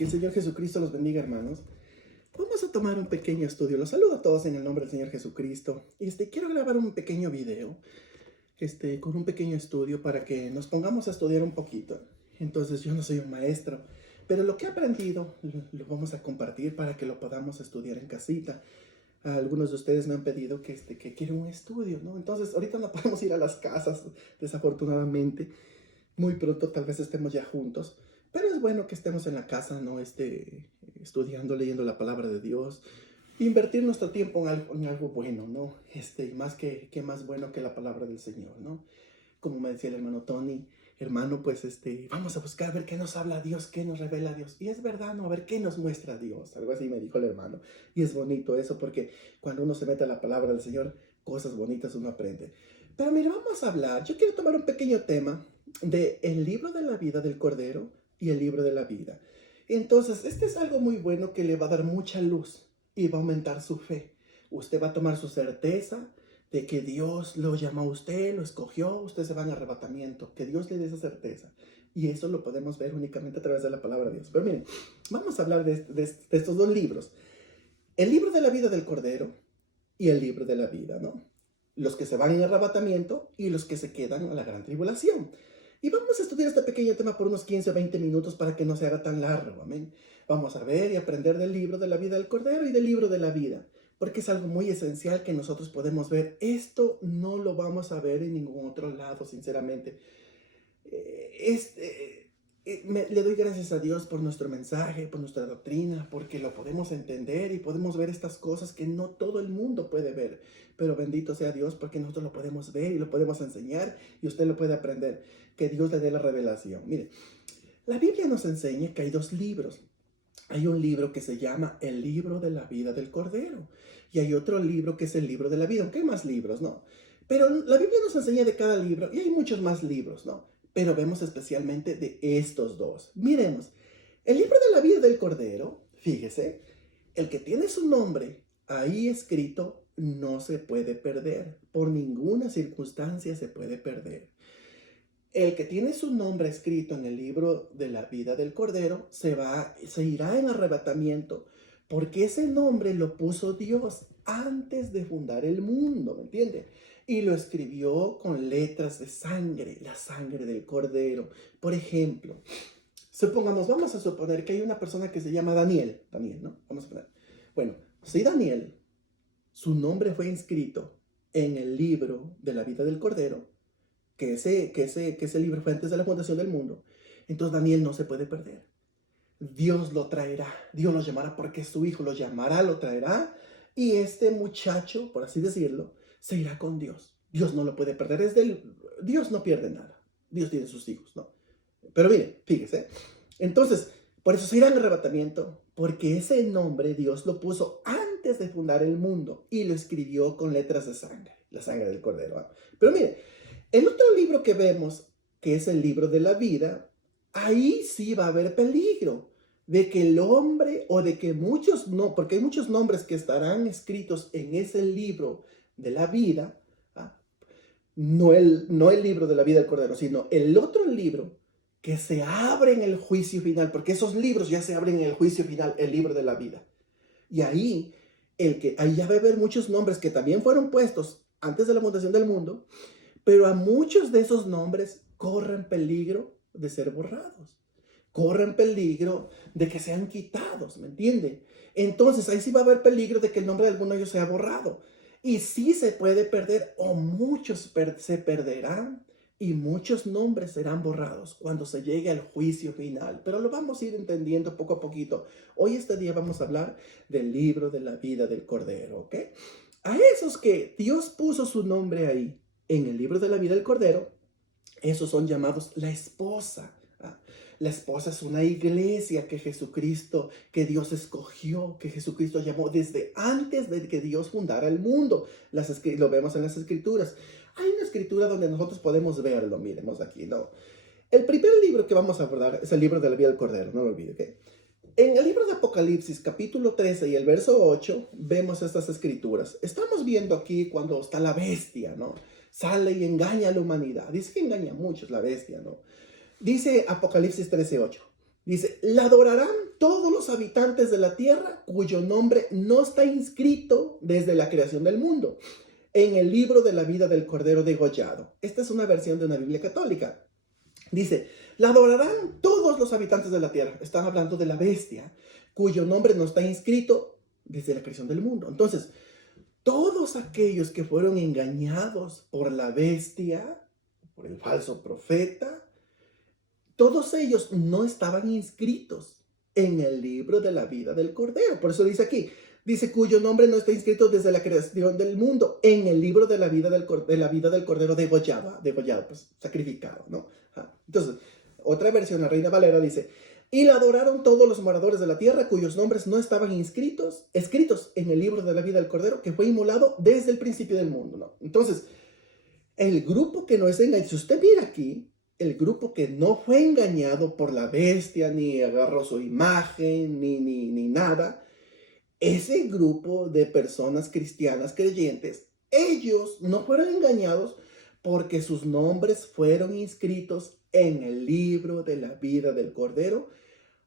Que el Señor Jesucristo los bendiga, hermanos. Vamos a tomar un pequeño estudio. Los saludo a todos en el nombre del Señor Jesucristo. Quiero grabar un pequeño video, con un pequeño estudio para que nos pongamos a estudiar un poquito. Entonces, yo no soy un maestro, pero lo que he aprendido lo vamos a compartir para que lo podamos estudiar en casita. Algunos de ustedes me han pedido que quieren un estudio, ¿no? Entonces, ahorita no podemos ir a las casas, desafortunadamente. Muy pronto tal vez estemos ya juntos. Pero es bueno que estemos en la casa, ¿no? Estudiando, leyendo la palabra de Dios. Invertir nuestro tiempo en algo bueno, ¿no? Y más que más bueno que la palabra del Señor, ¿no? Como me decía el hermano Tony, hermano, pues vamos a buscar a ver qué nos habla Dios, qué nos revela Dios. Y es verdad, ¿no? A ver qué nos muestra Dios. Algo así me dijo el hermano. Y es bonito eso porque cuando uno se mete a la palabra del Señor, cosas bonitas uno aprende. Pero mira, vamos a hablar. Yo quiero tomar un pequeño tema de el libro de la vida del Cordero y el libro de la vida. Entonces, es algo muy bueno que le va a dar mucha luz y va a aumentar su fe. Usted va a tomar su certeza de que Dios lo llamó a usted, lo escogió, usted se va en arrebatamiento, que Dios le dé esa certeza. Y eso lo podemos ver únicamente a través de la palabra de Dios. Pero miren, vamos a hablar de estos dos libros. El libro de la vida del Cordero y el libro de la vida, ¿no? Los que se van en arrebatamiento y los que se quedan a la gran tribulación. Y vamos a estudiar este pequeño tema por unos 15 o 20 minutos para que no se haga tan largo, amén. Vamos a ver y aprender del libro de la vida del Cordero y del libro de la vida, porque es algo muy esencial que nosotros podemos ver. Esto no lo vamos a ver en ningún otro lado, sinceramente. Le doy gracias a Dios por nuestro mensaje, por nuestra doctrina, porque lo podemos entender y podemos ver estas cosas que no todo el mundo puede ver. Pero bendito sea Dios porque nosotros lo podemos ver y lo podemos enseñar y usted lo puede aprender. Que Dios le dé la revelación. Mire, la Biblia nos enseña que hay dos libros. Hay un libro que se llama el libro de la vida del Cordero y hay otro libro que es el libro de la vida, aunque hay más libros, ¿no? Pero la Biblia nos enseña de cada libro y hay muchos más libros, ¿no? Pero vemos especialmente de estos dos. Miremos, el libro de la vida del Cordero, fíjese, el que tiene su nombre ahí escrito no se puede perder, por ninguna circunstancia se puede perder. El que tiene su nombre escrito en el libro de la vida del Cordero se irá en arrebatamiento porque ese nombre lo puso Dios antes de fundar el mundo, ¿me entiende? Y lo escribió con letras de sangre, la sangre del Cordero. Por ejemplo, vamos a suponer que hay una persona que se llama Daniel, ¿no? Vamos a poner. Bueno, si Daniel, su nombre fue inscrito en el libro de la vida del Cordero, que ese libro fue antes de la fundación del mundo, entonces Daniel no se puede perder. Dios lo traerá, Dios lo llamará porque su hijo lo llamará, lo traerá, y este muchacho, por así decirlo, se irá con Dios. Dios no lo puede perder, Dios no pierde nada. Dios tiene sus hijos, ¿no? Pero mire, fíjese, entonces, por eso se irá en arrebatamiento, porque ese nombre Dios lo puso antes de fundar el mundo y lo escribió con letras de sangre, la sangre del Cordero, ¿eh? Pero mire, el otro libro que vemos, que es el libro de la vida, ahí sí va a haber peligro de que el hombre o de que muchos no, porque hay muchos nombres que estarán escritos en ese libro de la vida, ¿ah? no el libro de la vida del Cordero, sino el otro libro que se abre en el juicio final, porque esos libros ya se abren en el juicio final, el libro de la vida. Y ahí ya va a haber muchos nombres que también fueron puestos antes de la fundación del mundo, pero a muchos de esos nombres corren peligro de ser borrados. Corren peligro de que sean quitados, ¿me entiende? Entonces ahí sí va a haber peligro de que el nombre de alguno de ellos sea borrado. Y sí se puede perder, o muchos se perderán, y muchos nombres serán borrados cuando se llegue al juicio final. Pero lo vamos a ir entendiendo poco a poquito. Hoy este día vamos a hablar del libro de la vida del Cordero, ¿ok? A esos que Dios puso su nombre ahí, en el libro de la vida del Cordero, esos son llamados la esposa. La esposa es una iglesia que Dios escogió, que Jesucristo llamó desde antes de que Dios fundara el mundo. Lo vemos en las escrituras. Hay una escritura donde nosotros podemos verlo, miremos aquí, ¿no? El primer libro que vamos a abordar es el libro de la vida del Cordero, no lo olvide, ¿ok? En el libro de Apocalipsis, capítulo 13 y el verso 8, vemos estas escrituras. Estamos viendo aquí cuando está la bestia, ¿no? Sale y engaña a la humanidad. Dice que engaña a muchos la bestia, ¿no? Dice Apocalipsis 13:8. Dice, la adorarán todos los habitantes de la tierra cuyo nombre no está inscrito desde la creación del mundo en el libro de la vida del Cordero degollado. Esta es una versión de una Biblia católica. Dice, la adorarán todos los habitantes de la tierra. Están hablando de la bestia, cuyo nombre no está inscrito desde la creación del mundo. Entonces, todos aquellos que fueron engañados por la bestia, por el falso profeta, todos ellos no estaban inscritos en el libro de la vida del Cordero. Por eso dice aquí, dice, cuyo nombre no está inscrito desde la creación del mundo en el libro de la vida del Cordero degollado, pues sacrificado, ¿no? Entonces, otra versión, la Reina Valera dice, y la adoraron todos los moradores de la tierra cuyos nombres no estaban escritos en el libro de la vida del Cordero que fue inmolado desde el principio del mundo, ¿no? Entonces, el grupo que no es engañado, si usted mira aquí, el grupo que no fue engañado por la bestia, ni agarró su imagen, ni nada, ese grupo de personas cristianas creyentes, ellos no fueron engañados porque sus nombres fueron inscritos en el libro de la vida del Cordero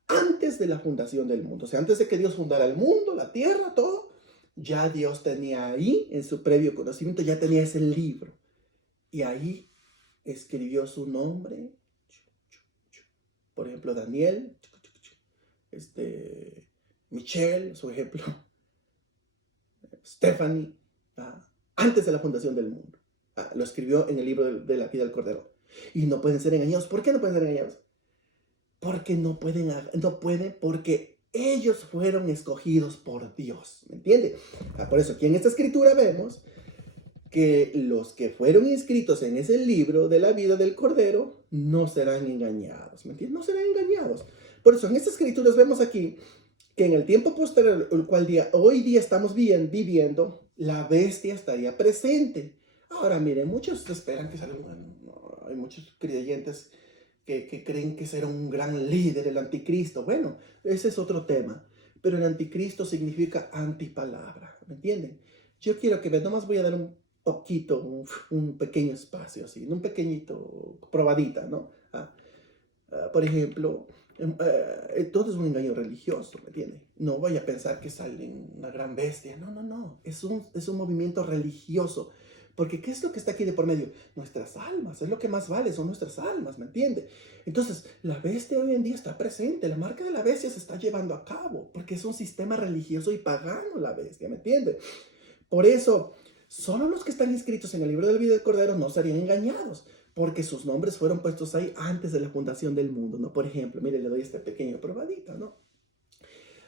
antes de la fundación del mundo. O sea, antes de que Dios fundara el mundo, la tierra, todo, ya Dios tenía ahí, en su previo conocimiento, ya tenía ese libro. Y ahí escribió su nombre. Por ejemplo, Daniel, Michelle, su ejemplo, Stephanie, antes de la fundación del mundo. Lo escribió en el libro de la vida del Cordero. Y no pueden ser engañados. ¿Por qué no pueden ser engañados? Porque no pueden, porque ellos fueron escogidos por Dios. ¿Me entiende? Por eso aquí en esta escritura vemos que los que fueron inscritos en ese libro de la vida del Cordero no serán engañados. ¿Me entiendes? No serán engañados. Por eso en estas escrituras vemos aquí que en el tiempo posterior, el cual hoy día estamos viviendo, la bestia estaría presente. Ahora, miren, muchos esperan que salga, hay muchos creyentes que creen que será un gran líder, el anticristo. Bueno, ese es otro tema. Pero el anticristo significa antipalabra, ¿me entienden? Yo quiero que vean, nomás voy a dar un poquito, un pequeño espacio, así, un pequeñito probadita, ¿no? Por ejemplo, todo es un engaño religioso, ¿me entiende? No vaya a pensar que sale una gran bestia. No. Es un movimiento religioso. Porque ¿qué es lo que está aquí de por medio? Nuestras almas, es lo que más vale, son nuestras almas, ¿me entiende? Entonces, la bestia hoy en día está presente, la marca de la bestia se está llevando a cabo, porque es un sistema religioso y pagano la bestia, ¿me entiende? Por eso, solo los que están inscritos en el libro de la vida del Cordero no serían engañados, porque sus nombres fueron puestos ahí antes de la fundación del mundo, ¿no? Por ejemplo, mire, le doy este pequeño probadito, ¿no?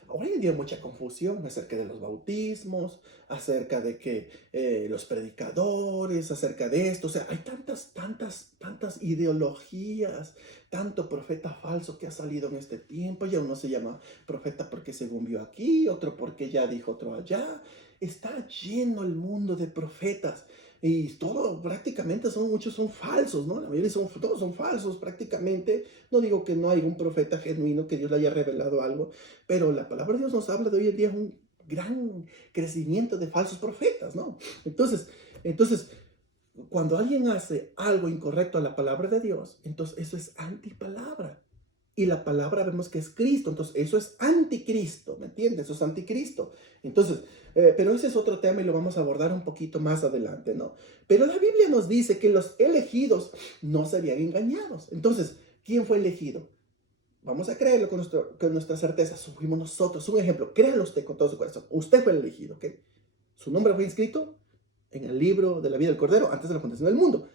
Hoy en día hay mucha confusión acerca de los bautismos, acerca de que los predicadores, acerca de esto. O sea, hay tantas ideologías, tanto profeta falso que ha salido en este tiempo. Ya uno se llama profeta porque según vio aquí, otro porque ya dijo otro allá. Está lleno el mundo de profetas. Y todo prácticamente muchos son falsos, ¿no? La mayoría todos son falsos prácticamente. No digo que no hay un profeta genuino que Dios le haya revelado algo, pero la palabra de Dios nos habla de hoy en día un gran crecimiento de falsos profetas, ¿no? Entonces, cuando alguien hace algo incorrecto a la palabra de Dios, entonces eso es antipalabra. Y la palabra vemos que es Cristo, entonces eso es anticristo, ¿me entiendes? Eso es anticristo. Entonces, pero ese es otro tema y lo vamos a abordar un poquito más adelante, ¿no? Pero la Biblia nos dice que los elegidos no serían engañados. Entonces, ¿quién fue elegido? Vamos a creerlo con nuestra certeza. Fuimos nosotros. Un ejemplo, créalo usted con todo su corazón. Usted fue el elegido, ¿ok? Su nombre fue inscrito en el libro de la vida del Cordero antes de la fundación del mundo.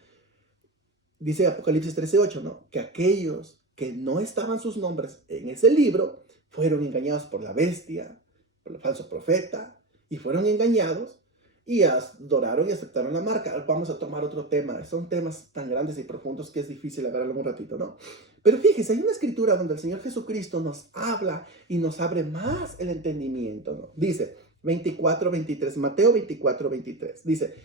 Dice Apocalipsis 13:8, ¿no? Que aquellos que no estaban sus nombres en ese libro fueron engañados por la bestia, por el falso profeta, y fueron engañados y adoraron y aceptaron la marca. Vamos a tomar otro tema. Son temas tan grandes y profundos que es difícil agarrarlo un ratito, ¿no? Pero fíjese, hay una escritura donde el Señor Jesucristo nos habla y nos abre más el entendimiento, ¿no? Dice 24:23, Mateo 24:23, dice,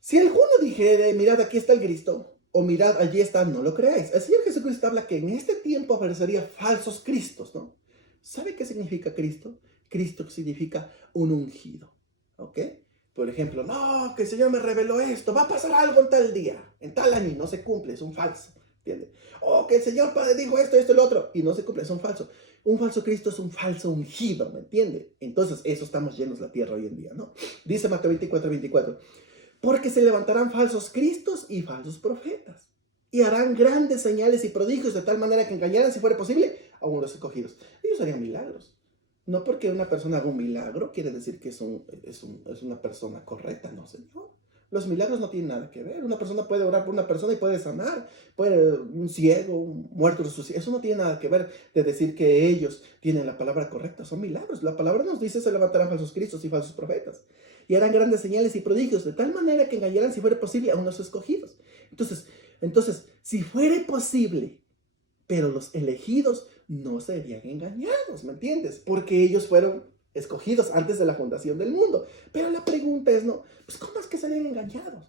si alguno dijere, mirad, aquí está el Cristo, o mirad, allí está, no lo creáis. El Señor Jesucristo habla que en este tiempo aparecería falsos cristos, ¿no? ¿Sabe qué significa Cristo? Cristo significa un ungido, ¿ok? Por ejemplo, no, que el Señor me reveló esto, va a pasar algo en tal día, en tal año, y no se cumple, es un falso. ¿entiendes? O que el Señor Padre dijo esto, esto y lo otro, y no se cumple, es un falso. Un falso Cristo es un falso ungido, ¿me entiende? Entonces, eso estamos llenos la tierra hoy en día, ¿no? Dice Mateo 24:24, porque se levantarán falsos cristos y falsos profetas, y harán grandes señales y prodigios de tal manera que engañarán, si fuera posible, a los escogidos. Ellos harían milagros. No porque una persona haga un milagro quiere decir que es una persona correcta, no, Señor. Los milagros no tienen nada que ver. Una persona puede orar por una persona y puede sanar. Puede un ciego, un muerto resucitar. Eso no tiene nada que ver de decir que ellos tienen la palabra correcta. Son milagros. La palabra nos dice se levantarán falsos cristos y falsos profetas. Y harán grandes señales y prodigios de tal manera que engañarán, si fuera posible, a unos escogidos. Entonces, si fuera posible, pero los elegidos no serían engañados, ¿me entiendes? Porque ellos fueron escogidos antes de la fundación del mundo. Pero la pregunta es, ¿no? Pues, ¿cómo es que serían engañados?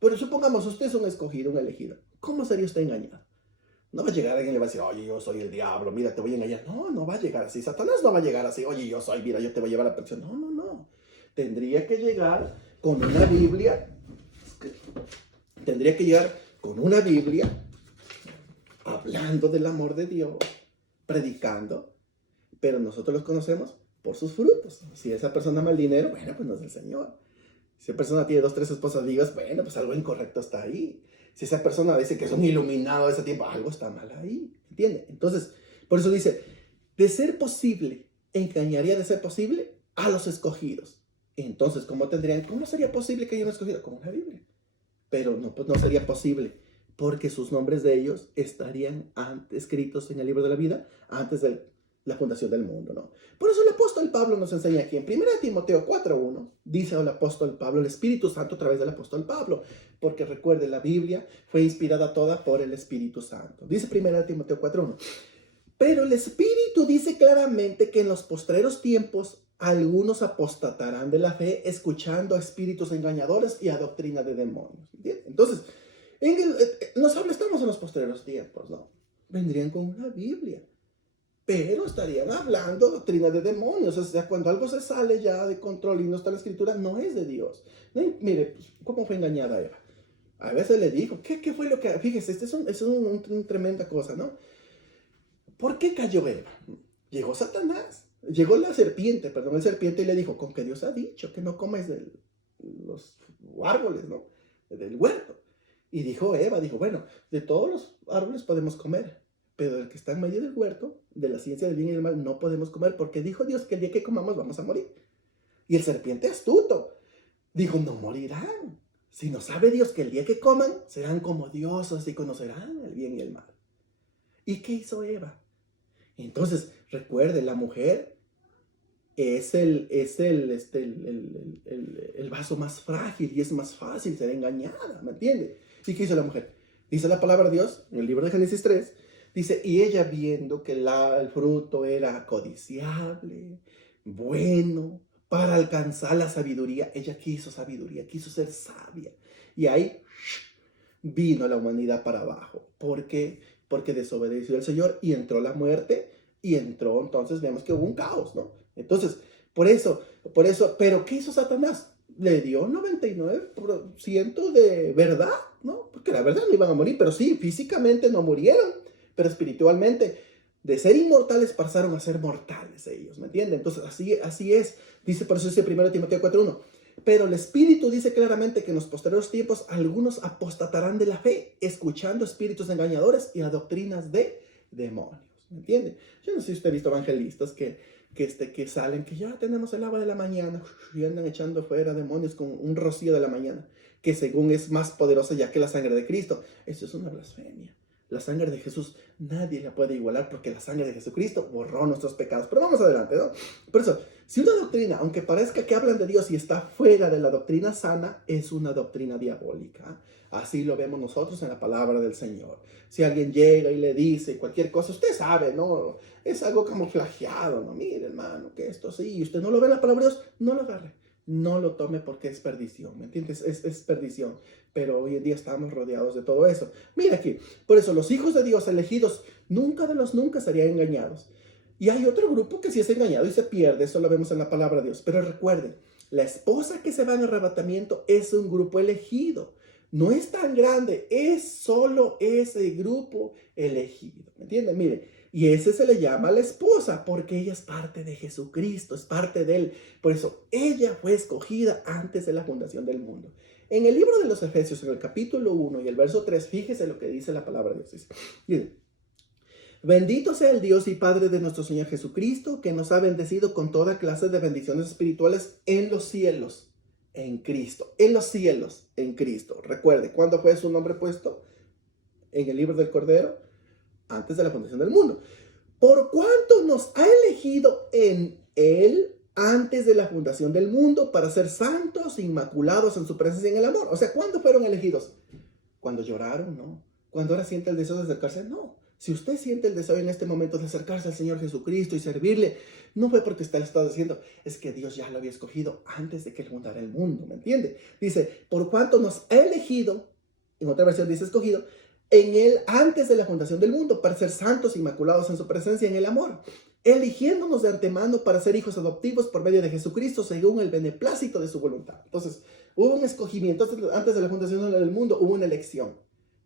Pero supongamos, usted es un escogido, un elegido. ¿Cómo sería usted engañado? No va a llegar alguien y le va a decir, oye, yo soy el diablo, mira, te voy a engañar. No, no va a llegar así. Satanás no va a llegar así, oye, yo soy, mira, yo te voy a llevar a la perdición. No, no, no. Tendría que llegar con una Biblia. Tendría que llegar con una Biblia, hablando del amor de Dios, predicando, pero nosotros los conocemos por sus frutos. Si esa persona ama el dinero, bueno, pues no es el Señor. Si esa persona tiene 2, 3 esposas vivas, bueno, pues algo incorrecto está ahí. Si esa persona dice que es un iluminado de ese tiempo, algo está mal ahí, ¿entiende? Entonces, por eso dice, de ser posible, engañaría de ser posible a los escogidos. Entonces, ¿cómo sería posible que haya un escogido? Con una Biblia. Pero no, pues no sería posible, porque sus nombres de ellos estarían escritos en el libro de la vida antes de la fundación del mundo, ¿no? Por eso el apóstol Pablo nos enseña aquí en 1 Timoteo 4:1, dice el apóstol Pablo, el Espíritu Santo a través del apóstol Pablo, porque recuerde, la Biblia fue inspirada toda por el Espíritu Santo. Dice 1 Timoteo 4:1, pero el Espíritu dice claramente que en los postreros tiempos algunos apostatarán de la fe, escuchando a espíritus engañadores y a doctrina de demonios. ¿Entiendes? Entonces, estamos en los postreros tiempos, ¿no? Vendrían con una Biblia, pero estarían hablando doctrina de demonios. O sea, cuando algo se sale ya de control y no está en la escritura, no es de Dios. No, mire, pues, ¿cómo fue engañada Eva? A veces le dijo, ¿qué fue lo que...? Fíjese, es una tremenda cosa, ¿no? ¿Por qué cayó Eva? Llegó Satanás. Llegó el serpiente y le dijo, con que Dios ha dicho que no comes de los árboles, ¿no? Del huerto. Y dijo Eva, bueno, de todos los árboles podemos comer, pero el que está en medio del huerto, de la ciencia del bien y del mal, no podemos comer, porque dijo Dios que el día que comamos vamos a morir. Y el serpiente astuto dijo, no morirán, sino sabe Dios que el día que coman serán como dioses y conocerán el bien y el mal. ¿Y qué hizo Eva? Entonces, recuerde, la mujer es el vaso más frágil y es más fácil ser engañada, ¿me entiende? ¿Y qué hizo la mujer? Dice la palabra de Dios en el libro de Génesis 3, dice, y ella viendo que el fruto era codiciable, bueno, para alcanzar la sabiduría, ella quiso sabiduría, quiso ser sabia. Y ahí vino la humanidad para abajo. ¿Por qué? Porque desobedeció al Señor y entró la muerte y entonces vemos que hubo un caos, ¿no? Entonces, por eso, pero ¿qué hizo Satanás? Le dio 99% de verdad, ¿no? Porque la verdad no iban a morir, pero sí, físicamente no murieron, pero espiritualmente, de ser inmortales pasaron a ser mortales ellos, ¿me entienden? Entonces, así es. Dice, por eso dice 1 Timoteo 4:1. Pero el Espíritu dice claramente que en los posteriores tiempos algunos apostatarán de la fe, escuchando espíritus engañadores y a doctrinas de demonios. ¿Me entiende? Yo no sé si usted ha visto evangelistas que salen, que ya tenemos el agua de la mañana y andan echando fuera demonios con un rocío de la mañana, que según es más poderosa ya que la sangre de Cristo. Eso es una blasfemia. La sangre de Jesús nadie la puede igualar porque la sangre de Jesucristo borró nuestros pecados. Pero vamos adelante, ¿no? Por eso, si una doctrina, aunque parezca que hablan de Dios y está fuera de la doctrina sana, es una doctrina diabólica. Así lo vemos nosotros en la palabra del Señor. Si alguien llega y le dice cualquier cosa, usted sabe, ¿no? Es algo camuflajeado, ¿no? Mire, hermano, que esto sí, usted no lo ve en la palabra de Dios, no lo agarre. No lo tome porque es perdición, ¿me entiendes? Es perdición. Pero hoy en día estamos rodeados de todo eso. Mira aquí, por eso los hijos de Dios elegidos nunca de los nunca serían engañados. Y hay otro grupo que sí es engañado y se pierde, eso lo vemos en la palabra de Dios. Pero recuerden, la esposa que se va en arrebatamiento es un grupo elegido. no es tan grande, es solo ese grupo elegido. ¿Me entienden? Mire, y ese se le llama la esposa porque ella es parte de Jesucristo, es parte de él. Por eso ella fue escogida antes de la fundación del mundo. En el libro de los Efesios, en el capítulo 1 y el verso 3, fíjese lo que dice la palabra de Dios. Dice, bendito sea el Dios y Padre de nuestro Señor Jesucristo, que nos ha bendecido con toda clase de bendiciones espirituales en los cielos, en Cristo. En los cielos, en Cristo. Recuerde, ¿cuándo fue su nombre puesto? En el libro del Cordero, antes de la fundación del mundo. Por cuanto nos ha elegido en Él antes de la fundación del mundo para ser santos, inmaculados en su presencia en el amor. O sea, ¿cuándo fueron elegidos? Cuando lloraron, ¿no? Cuando ahora siente el deseo de acercarse, no. Si usted siente el deseo en este momento de acercarse al Señor Jesucristo y servirle, no fue porque usted lo estaba diciendo, es que Dios ya lo había escogido antes de que Él fundara el mundo, ¿me entiende? Dice, por cuanto nos ha elegido, en otra versión dice escogido, en Él antes de la fundación del mundo, para ser santos, inmaculados en su presencia en el amor, eligiéndonos de antemano para ser hijos adoptivos por medio de Jesucristo, según el beneplácito de su voluntad. Entonces, hubo un escogimiento, antes de la fundación del mundo, hubo una elección,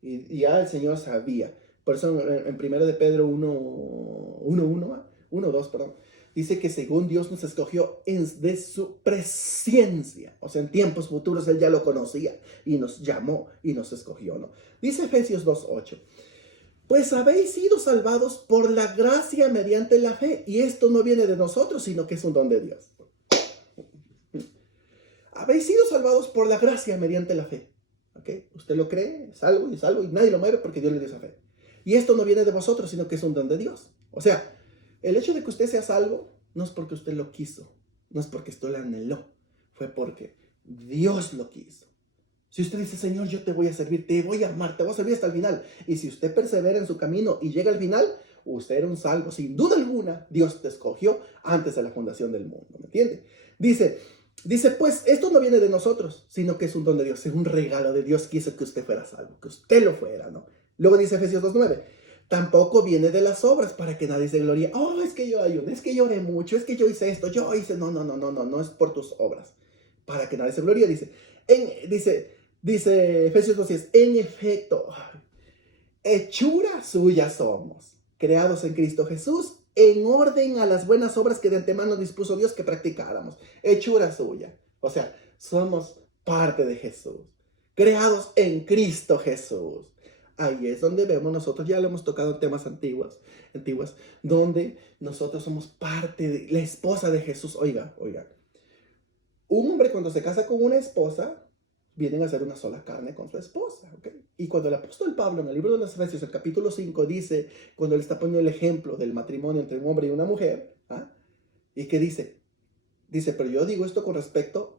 y ya el Señor sabía. Por eso en 1 de Pedro 1:2, perdón, dice que según Dios nos escogió de su presencia, o sea, en tiempos futuros Él ya lo conocía y nos llamó y nos escogió, ¿no? Dice Efesios 2:8, pues habéis sido salvados por la gracia mediante la fe, y esto no viene de nosotros, sino que es un don de Dios. Habéis sido salvados por la gracia mediante la fe, ¿ok? Usted lo cree, es salvo, y nadie lo mueve porque Dios le dio esa fe. Y esto no viene de vosotros, sino que es un don de Dios. O sea, el hecho de que usted sea salvo no es porque usted lo quiso, no es porque usted lo anheló, fue porque Dios lo quiso. Si usted dice, Señor, yo te voy a servir, te voy a amar, te voy a servir hasta el final, y si usted persevera en su camino y llega al final, usted era un salvo, sin duda alguna, Dios te escogió antes de la fundación del mundo, ¿me entiende? Dice, pues, esto no viene de nosotros, sino que es un don de Dios, es un regalo de Dios, quiso que usted fuera salvo, que usted lo fuera, ¿no? Luego dice Efesios 2:9, tampoco viene de las obras para que nadie se gloríe. Oh, es que yo ayuné, es que yo oré mucho, es que yo hice esto, yo hice, no es por tus obras, para que nadie se gloríe, dice Efesios 2:10, en efecto, hechura suya somos, creados en Cristo Jesús, en orden a las buenas obras que de antemano dispuso Dios que practicáramos. Hechura suya, o sea, somos parte de Jesús, creados en Cristo Jesús. Ahí es donde vemos nosotros, ya lo hemos tocado en temas antiguas, donde nosotros somos parte de la esposa de Jesús. Oiga, un hombre cuando se casa con una esposa, vienen a ser una sola carne con su esposa, ¿ok? Y cuando el apóstol Pablo en el libro de los Efesios, el capítulo 5, dice, cuando él está poniendo el ejemplo del matrimonio entre un hombre y una mujer, y que dice, pero yo digo esto con respecto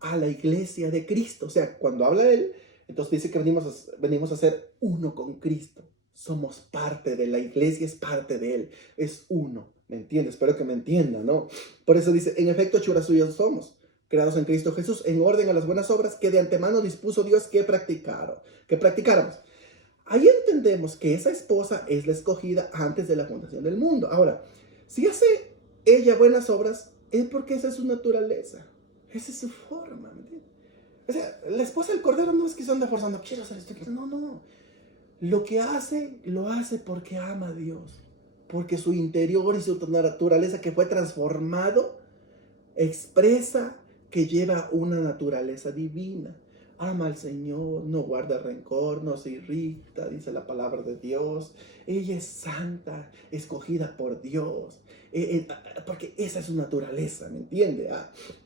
a la iglesia de Cristo. O sea, cuando habla él, entonces dice que venimos a ser uno con Cristo. Somos parte de la iglesia, es parte de él, es uno. ¿Me entiendes? Espero que me entiendan, ¿no? Por eso dice, en efecto, hechura suya somos, creados en Cristo Jesús, en orden a las buenas obras que de antemano dispuso Dios que practicáramos. Ahí entendemos que esa esposa es la escogida antes de la fundación del mundo. Ahora, si hace ella buenas obras, es porque esa es su naturaleza. Esa es su forma, ¿me entiendes? O sea, la esposa del Cordero no es que se anda forzando, quiero hacer esto, no. Lo que hace, lo hace porque ama a Dios. Porque su interior y su naturaleza que fue transformado, expresa que lleva una naturaleza divina. Ama al Señor, no guarda rencor, no se irrita, dice la palabra de Dios. Ella es santa, escogida por Dios. Porque esa es su naturaleza, ¿me entiende?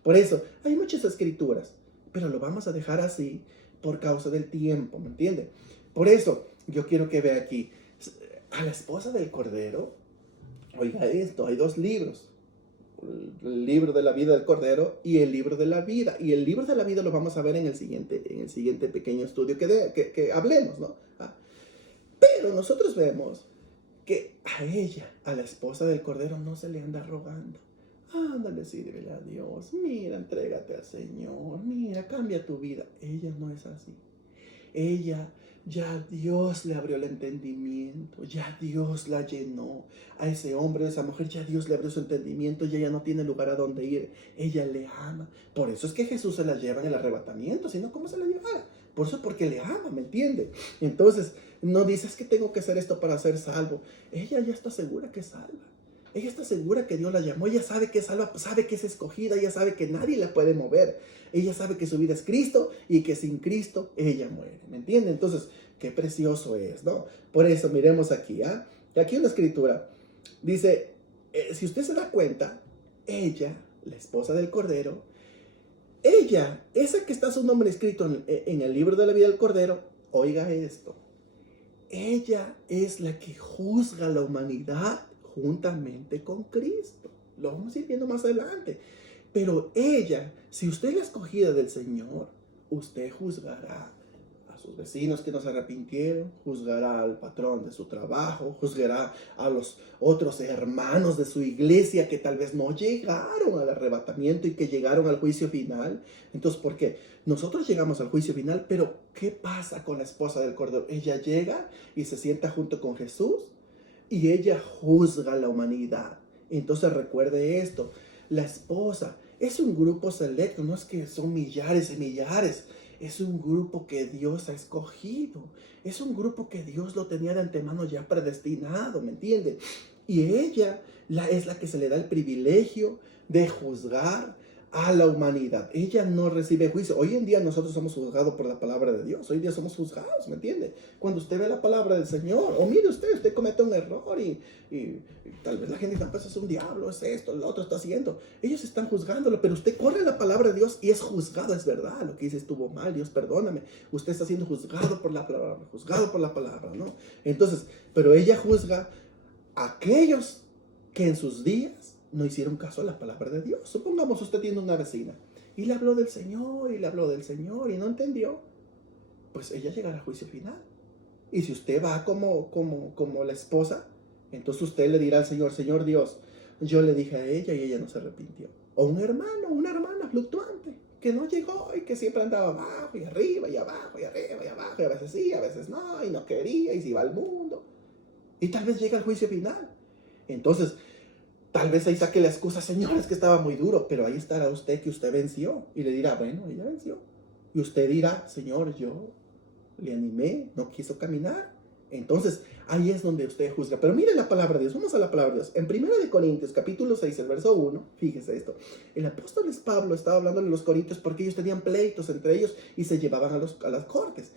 Por eso, hay muchas escrituras, pero lo vamos a dejar así por causa del tiempo, ¿me entiende? Por eso, yo quiero que vea aquí, a la esposa del Cordero, oiga esto, hay 2 libros. El libro de la vida del Cordero y el libro de la vida. Y el libro de la vida lo vamos a ver en el siguiente pequeño estudio que hablemos, ¿no? Pero nosotros vemos que a ella, a la esposa del Cordero, no se le anda rogando. Ándale, sírvele a Dios. Mira, entrégate al Señor. Mira, cambia tu vida. Ella no es así. Ella, ya Dios le abrió el entendimiento, ya Dios la llenó. A ese hombre, a esa mujer, ya Dios le abrió su entendimiento y ella no tiene lugar a donde ir. Ella le ama. Por eso es que Jesús se la lleva en el arrebatamiento, si no, ¿cómo se la llevara? Por eso, porque le ama, ¿me entiende? Entonces, no dices que tengo que hacer esto para ser salvo. Ella ya está segura que es salva. Ella está segura que Dios la llamó. Ella sabe que es salva, sabe que es escogida. Ella sabe que nadie la puede mover. Ella sabe que su vida es Cristo y que sin Cristo ella muere. ¿Me entiende? Entonces, qué precioso es, ¿no? Por eso, miremos aquí, ¿ah? Aquí una escritura dice, si usted se da cuenta, ella, la esposa del Cordero, ella, esa que está su nombre escrito en el libro de la vida del Cordero, oiga esto, ella es la que juzga a la humanidad juntamente con Cristo. Lo vamos a ir viendo más adelante. Pero ella, si usted es la escogida del Señor, usted juzgará a sus vecinos que no se arrepintieron, juzgará al patrón de su trabajo, juzgará a los otros hermanos de su iglesia que tal vez no llegaron al arrebatamiento y que llegaron al juicio final. Entonces, ¿por qué? Nosotros llegamos al juicio final, pero ¿qué pasa con la esposa del Cordero? Ella llega y se sienta junto con Jesús y ella juzga a la humanidad. Entonces recuerde esto, la esposa es un grupo selecto, no es que son millares y millares. Es un grupo que Dios ha escogido. Es un grupo que Dios lo tenía de antemano ya predestinado, ¿me entiende? Y ella es la que se le da el privilegio de juzgar a la humanidad. Ella no recibe juicio. Hoy en día nosotros somos juzgados por la palabra de Dios. Hoy en día somos juzgados, ¿me entiende? Cuando usted ve la palabra del Señor, o mire usted comete un error y tal vez la gente dice, pues es un diablo, es esto, lo otro está haciendo. Ellos están juzgándolo, pero usted corre la palabra de Dios y es juzgado, es verdad. Lo que dice estuvo mal, Dios perdóname. Usted está siendo juzgado por la palabra, ¿no? Entonces, pero ella juzga a aquellos que en sus días no hicieron caso a la palabra de Dios. Supongamos usted tiene una vecina y le habló del Señor y le habló del Señor y no entendió. Pues ella llegará al juicio final. Y si usted va como la esposa, entonces usted le dirá al Señor, Señor Dios, yo le dije a ella y ella no se arrepintió. O un hermano, una hermana fluctuante que no llegó y que siempre andaba abajo y arriba y abajo y arriba y abajo y a veces sí, a veces no y no quería y se iba al mundo. Y tal vez llega al juicio final. Entonces, tal vez ahí saque la excusa, Señor, es que estaba muy duro, pero ahí estará usted que usted venció. Y le dirá, bueno, ella venció. Y usted dirá, Señor, yo le animé, no quiso caminar. Entonces, ahí es donde usted juzga. Pero mire la palabra de Dios, vamos a la palabra de Dios. En 1 Corintios, capítulo 6, el verso 1, fíjese esto. El apóstol Pablo estaba hablando a los corintios porque ellos tenían pleitos entre ellos y se llevaban a las cortes.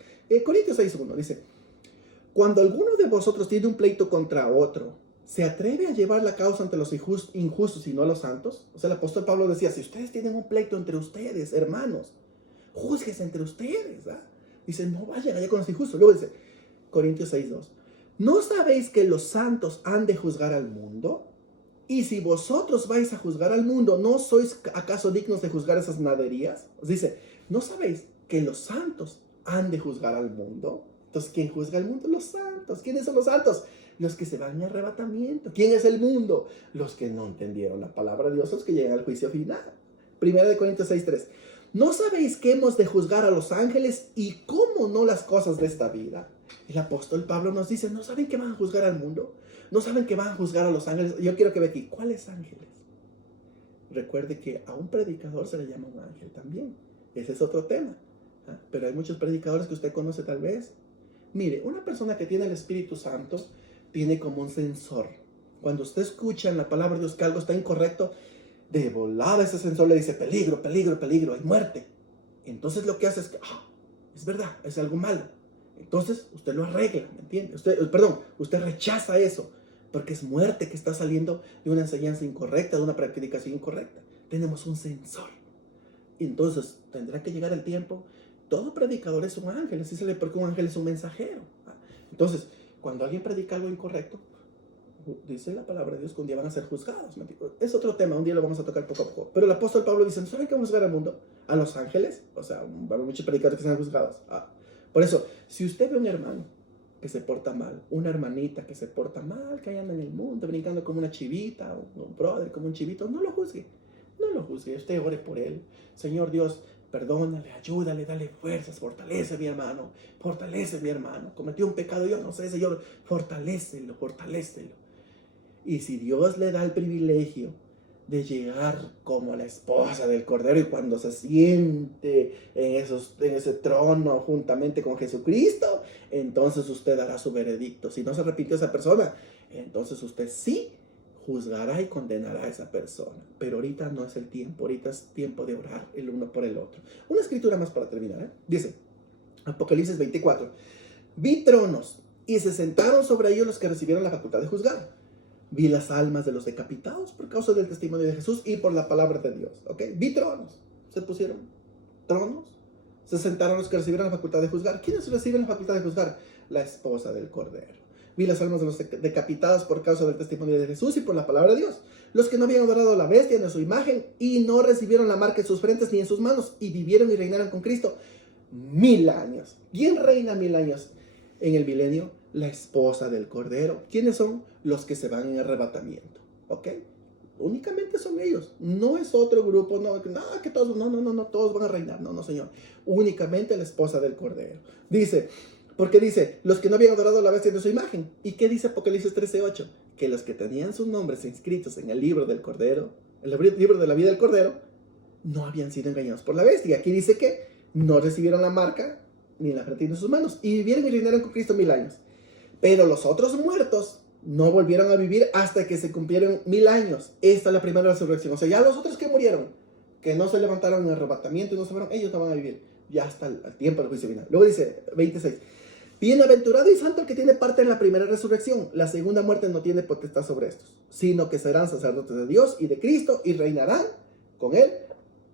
Corintios 6, 1 dice, cuando alguno de vosotros tiene un pleito contra otro, ¿se atreve a llevar la causa ante los injustos y no a los santos? O sea, el apóstol Pablo decía, si ustedes tienen un pleito entre ustedes, hermanos, júzguense entre ustedes. ¿Ah? Dice, no vayan allá con los injustos. Luego dice, Corintios 6:2, ¿no sabéis que los santos han de juzgar al mundo? Y si vosotros vais a juzgar al mundo, ¿no sois acaso dignos de juzgar esas naderías? Os dice, ¿no sabéis que los santos han de juzgar al mundo? Entonces, ¿quién juzga al mundo? Los santos. ¿Quiénes son los santos? Los que se van en arrebatamiento. ¿Quién es el mundo? Los que no entendieron la palabra de Dios, los que llegan al juicio final. 1 Corintios 6:3. ¿No sabéis que hemos de juzgar a los ángeles y cómo no las cosas de esta vida? El apóstol Pablo nos dice, ¿no saben que van a juzgar al mundo? ¿No saben que van a juzgar a los ángeles? Yo quiero que vea aquí, ¿cuáles ángeles? Recuerde que a un predicador se le llama un ángel también. Ese es otro tema. ¿Ah? Pero hay muchos predicadores que usted conoce tal vez. Mire, una persona que tiene el Espíritu Santo tiene como un sensor. Cuando usted escucha en la palabra de Dios que algo está incorrecto, de volada ese sensor le dice peligro, peligro, peligro, hay muerte. Entonces lo que hace es que, es verdad, es algo malo. Entonces usted lo arregla, ¿me entiende? Usted rechaza eso, porque es muerte que está saliendo de una enseñanza incorrecta, de una predicación incorrecta. Tenemos un sensor. Entonces tendrá que llegar el tiempo. Todo predicador es un ángel, así se le, porque un ángel es un mensajero. Entonces, cuando alguien predica algo incorrecto, dice la palabra de Dios que un día van a ser juzgados. Es otro tema, un día lo vamos a tocar poco a poco. Pero el apóstol Pablo dice, ¿no saben que vamos a juzgar al mundo? ¿A los ángeles? O sea, va a haber muchos predicadores que sean juzgados. Por eso, si usted ve a un hermano que se porta mal, una hermanita que se porta mal, que anda en el mundo brincando como una chivita, o un brother como un chivito, no lo juzgue. No lo juzgue, usted ore por él. Señor Dios, perdónale, ayúdale, dale fuerzas, fortalece a mi hermano, cometió un pecado, yo no sé, Señor, fortalécelo. Y si Dios le da el privilegio de llegar como la esposa del Cordero, y cuando se siente en ese trono juntamente con Jesucristo, entonces usted dará su veredicto. Si no se arrepintió esa persona, entonces usted sí juzgará y condenará a esa persona. Pero ahorita no es el tiempo, ahorita es tiempo de orar el uno por el otro. Una escritura más para terminar, ¿eh? Dice, Apocalipsis 24, vi tronos y se sentaron sobre ellos los que recibieron la facultad de juzgar. Vi las almas de los decapitados por causa del testimonio de Jesús y por la palabra de Dios. ¿Ok? Vi tronos. Se pusieron tronos. Se sentaron los que recibieron la facultad de juzgar. ¿Quiénes reciben la facultad de juzgar? La esposa del Cordero. Vi las almas de los decapitados por causa del testimonio de Jesús y por la palabra de Dios. Los que no habían adorado a la bestia ni a su imagen y no recibieron la marca en sus frentes ni en sus manos y vivieron y reinaron con Cristo 1000 años. ¿Quién reina 1000 años en el milenio? La esposa del Cordero. ¿Quiénes son? Los que se van en arrebatamiento. ¿Ok? Únicamente son ellos. No es otro grupo. No, que todos, no, todos van a reinar. No, señor. Únicamente la esposa del Cordero. Dice, porque dice, los que no habían adorado a la bestia de su imagen. ¿Y qué dice Apocalipsis 13:8? Que los que tenían sus nombres inscritos en el libro del Cordero, el libro de la vida del Cordero, no habían sido engañados por la bestia. Aquí dice que no recibieron la marca ni la frente en sus manos y vivieron y reinaron con Cristo 1000 años. Pero los otros muertos no volvieron a vivir hasta que se cumplieron 1000 años. Esta es la primera resurrección. O sea, ya los otros que murieron, que no se levantaron en arrebatamiento y no se fueron, ellos no van a vivir. Ya hasta el tiempo del juicio final. Luego dice 26. Bienaventurado y santo el que tiene parte en la primera resurrección. La segunda muerte no tiene potestad sobre estos, sino que serán sacerdotes de Dios y de Cristo y reinarán con él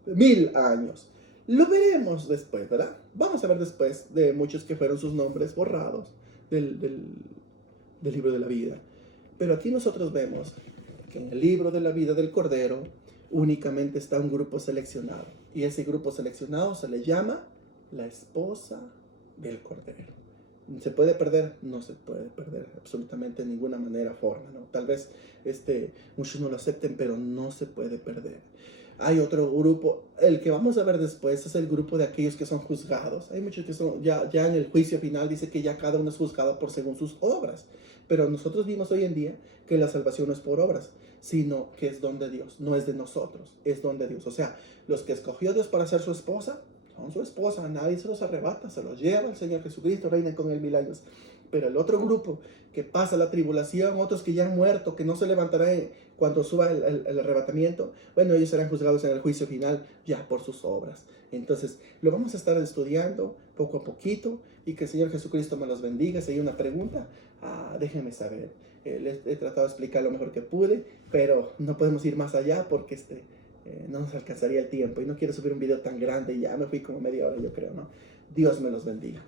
1000 años. Lo veremos después, ¿verdad? Vamos a ver después de muchos que fueron sus nombres borrados del libro de la vida. Pero aquí nosotros vemos que en el libro de la vida del Cordero únicamente está un grupo seleccionado. Y ese grupo seleccionado se le llama la esposa del Cordero. ¿Se puede perder? No se puede perder absolutamente de ninguna manera, forma, ¿no? Tal vez muchos no lo acepten, pero no se puede perder. Hay otro grupo, el que vamos a ver después es el grupo de aquellos que son juzgados. Hay muchos que son, ya en el juicio final dice que ya cada uno es juzgado por según sus obras. Pero nosotros vimos hoy en día que la salvación no es por obras, sino que es don de Dios, no es de nosotros, es don de Dios. O sea, los que escogió Dios para ser su esposa, son su esposa, nadie se los arrebata, se los lleva el Señor Jesucristo, reina con él 1000 años. Pero el otro grupo que pasa la tribulación, otros que ya han muerto, que no se levantarán cuando suba el arrebatamiento, bueno, ellos serán juzgados en el juicio final ya por sus obras. Entonces, lo vamos a estar estudiando poco a poquito y que el Señor Jesucristo me los bendiga. Si hay una pregunta, déjenme saber. Les he tratado de explicar lo mejor que pude, pero no podemos ir más allá porque no nos alcanzaría el tiempo y no quiero subir un video tan grande y ya me fui como media hora, yo creo, ¿no? Dios me los bendiga.